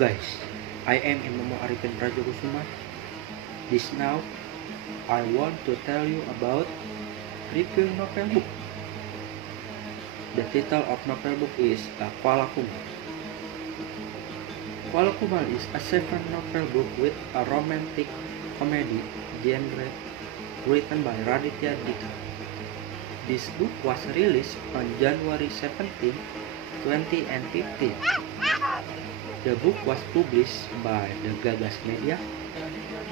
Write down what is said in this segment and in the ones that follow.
guys, I am Imam Arifin Prajokusuma. This now I want to tell you about review novel book. The title of novel book is Kuala Kumal. Kuala Kumal is a 7-novel book with a romantic comedy genre written by Raditya Dika. This book was released on January 17, 2015. The book was published by the Gagas Media.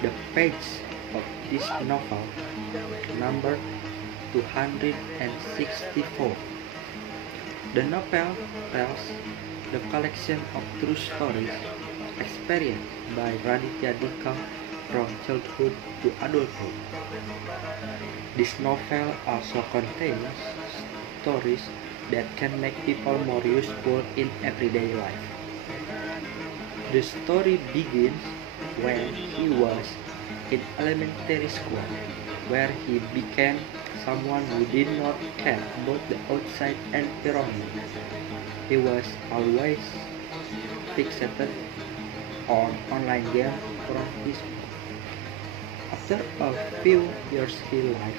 The page of this novel number 264. The novel tells the collection of true stories experienced by Raditya Dika from childhood to adulthood. This novel also contains stories that can make people more useful in everyday life. The story begins when he was in elementary school, where he became someone who did not care about the outside environment. He was always fixated on online games from his school. After a few years he lived,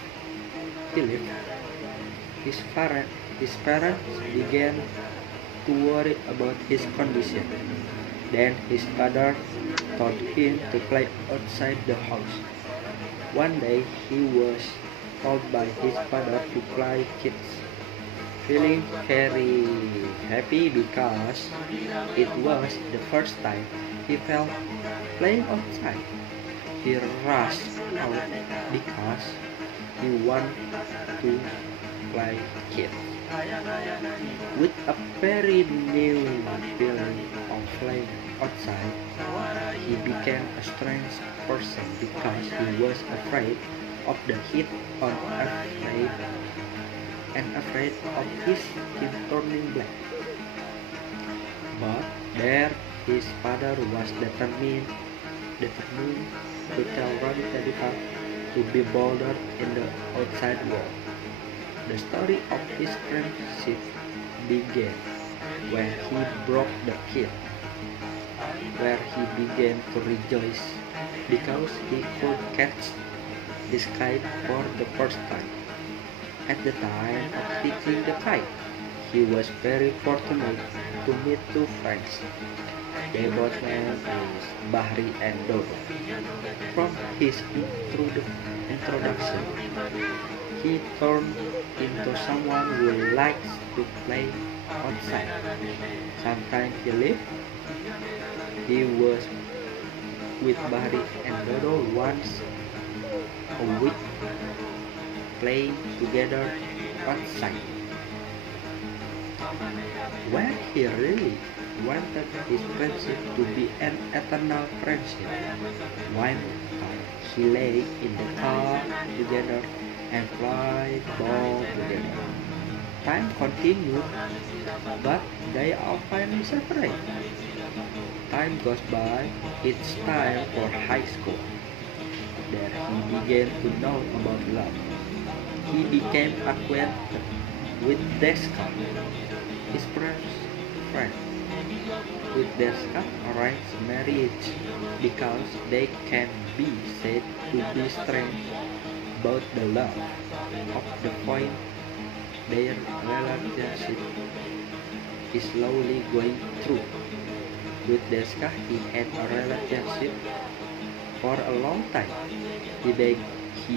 his parents began to worry about his condition. Then his father taught him to play outside the house. One day he was told by his father to play kids, feeling very happy because it was the first time he felt playing outside. He rushed out because he wanted to play kids. With a very new feeling of playing outside, he became a strange person because he was afraid of the heat and afraid of his skin turning black. But there his father was determined to tell Raditya Dika to be bolder in the outside world. The story of his friendship began when he broke the kid, where he began to rejoice because he could catch his kite for the first time. At the time of teaching the kite, he was very fortunate to meet two friends. They both named is Bahri and Dodo. From his introduction, he turned into someone who likes to play outside. Sometimes he was with Bahri and Dodo once a week, playing together outside. Where he really wanted his friendship to be an eternal friendship. One time he lay in the car together and played ball together. Time continued, but they are finally separate. Time goes by, it's time for high school. There he began to know about love. He became acquainted with Deska, his first friend. With Deska arranged marriage because they can be said to be strange about the love of the point their relationship is slowly going through. With Deska he had a relationship for a long time. He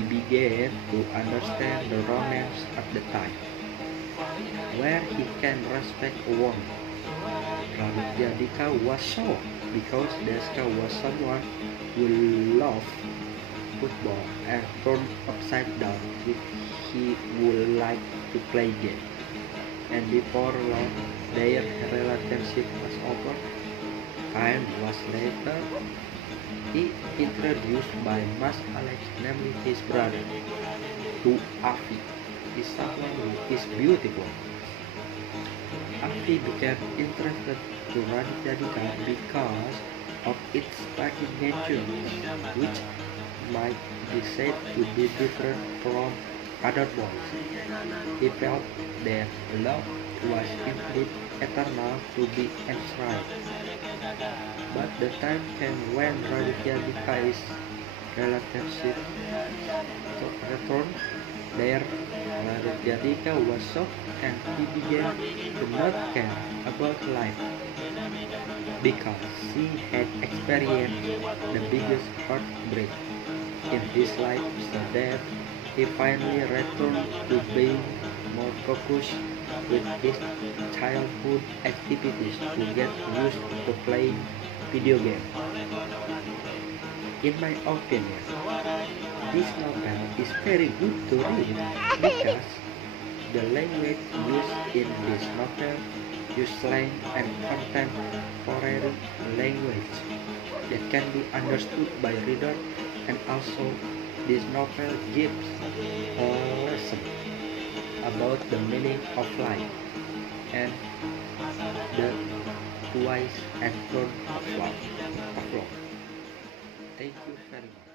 began to understand the romance at the time, where he can respect a woman. Raditya Dika was shocked because Deska was someone who loved football and turned upside down if he would like to play game. And before long, their relationship was over. Time was later, he introduced by Mas Alex, namely his brother, to Afi, is someone who is beautiful. Afi became interested to Raditya Dika because of its striking nature, which might be said to be different from other boys. He felt that love was indeed eternal to be enshrined. But the time came when Raditya Dika's relationship returned. There, Raditya Dika was shocked and he began to not care about life because she had experienced the biggest heartbreak in his life, so that he finally returned to being more focused with his childhood activities to get used to playing video games. In my opinion, this novel is very good to read because the language used in this novel use slang and contemporary language that can be understood by reader, and also this novel gives a lesson about the meaning of life and the wise and turn of love. Thank you very much.